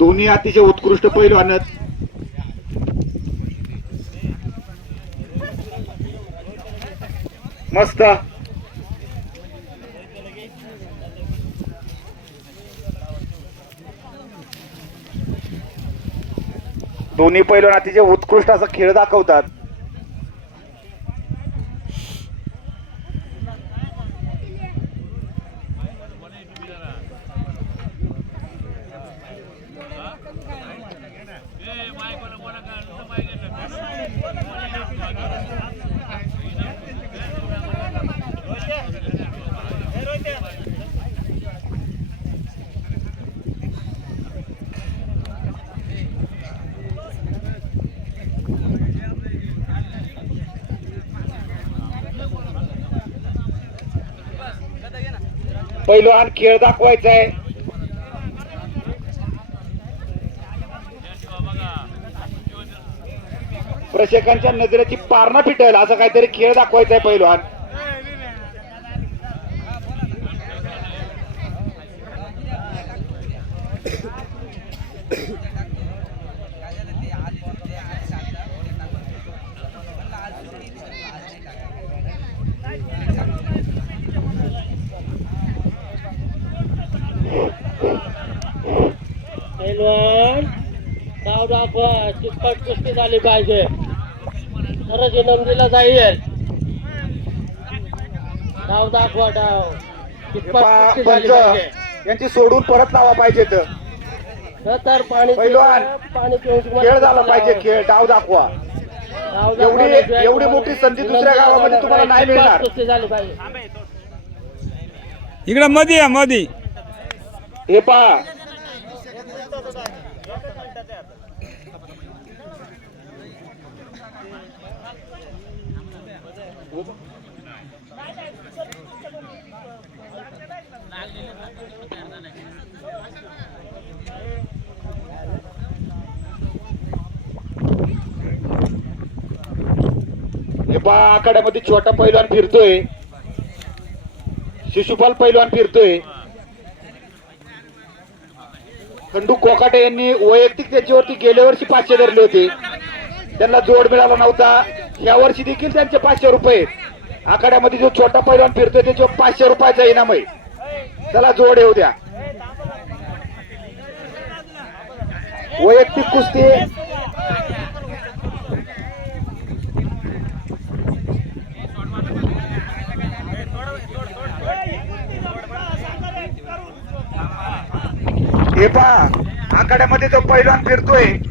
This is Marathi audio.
दोन्ही अतिशय उत्कृष्ट पैलू आणत. मस्त. दोन्ही पैलवान अतिशय उत्कृष्ट असा खेळ दाखवतात. पैलवान खेळ दाखवायचा आहे प्रेक्षकांच्या नजरेची पारणा पिटेल असं काहीतरी खेळ दाखवायचा आहे पैलवान. पैलवान डाव दाखवा चिकट कुस्ती झाली पाहिजे. जाईल. डाव दाखवा डाव. झाली पंच. पाहिजे यांची सोडून परत लावा पाहिजे तर. न तर पाणी पैलवान, पाणी पिऊन खेळ झाला पाहिजे खेळ. डाव दाखवा. डाव दाखवा, एवढी- एवढी मोठी संधी दुसऱ्या गावामध्ये तुम्हाला नाही मिळणार. कुस्ती झाली पाहिजे. इकडं मध्ये या मध्ये हे पहा हे पहा आखाड्यामध्ये छोटा पैलवान फिरतोय. शिशुपाल पैलवान फिरतोय. खंडू कोकाटे यांनी वैयक्तिक त्याच्यावरती गेल्या वर्षी पाचशे धरले होते. त्यांना जोड मिळाला नव्हता. या वर्षी देखील त्यांचे पाचशे रुपये आखाड्यामध्ये जो छोटा पैलवान फिरतोय त्याच्यावर पाचशे रुपयाचा इनाम आहे. त्याला जोड येऊ द्या. वैयक्तिक कुस्ती. हे पहा आखाड्यामध्ये जो पैलवान फिरतोय